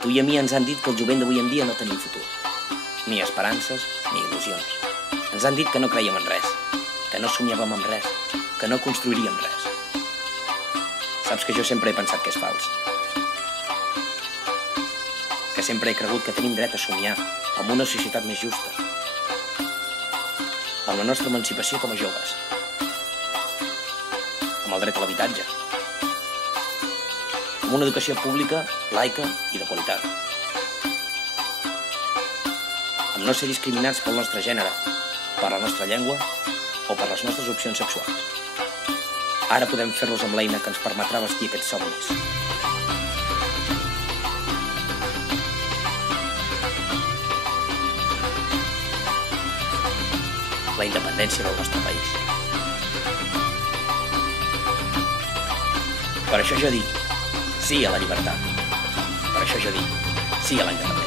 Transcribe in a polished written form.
A tu i a mi ens han dit que el jovent d'avui en dia no tenim futur. Ni esperances, ni il·lusions. Ens han dit que no creiem en res, que no somiàvem en res, que no construiríem res. Saps que jo sempre he pensat que és fals. Que sempre he cregut que tenim dret a somiar amb una societat més justa. Amb la nostra emancipació com a joves. Amb el dret a l'habitatge. Amb una educació pública, laica i de qualitat. Amb no ser discriminats pel nostre gènere, per la nostra llengua o per les nostres opcions sexuals. Ara podem fer-los amb l'eina que ens permetrà vestir aquests somnis. La independència del nostre país. Per això jo dic sí a la llibertat. Per això jo dic sí a la independència.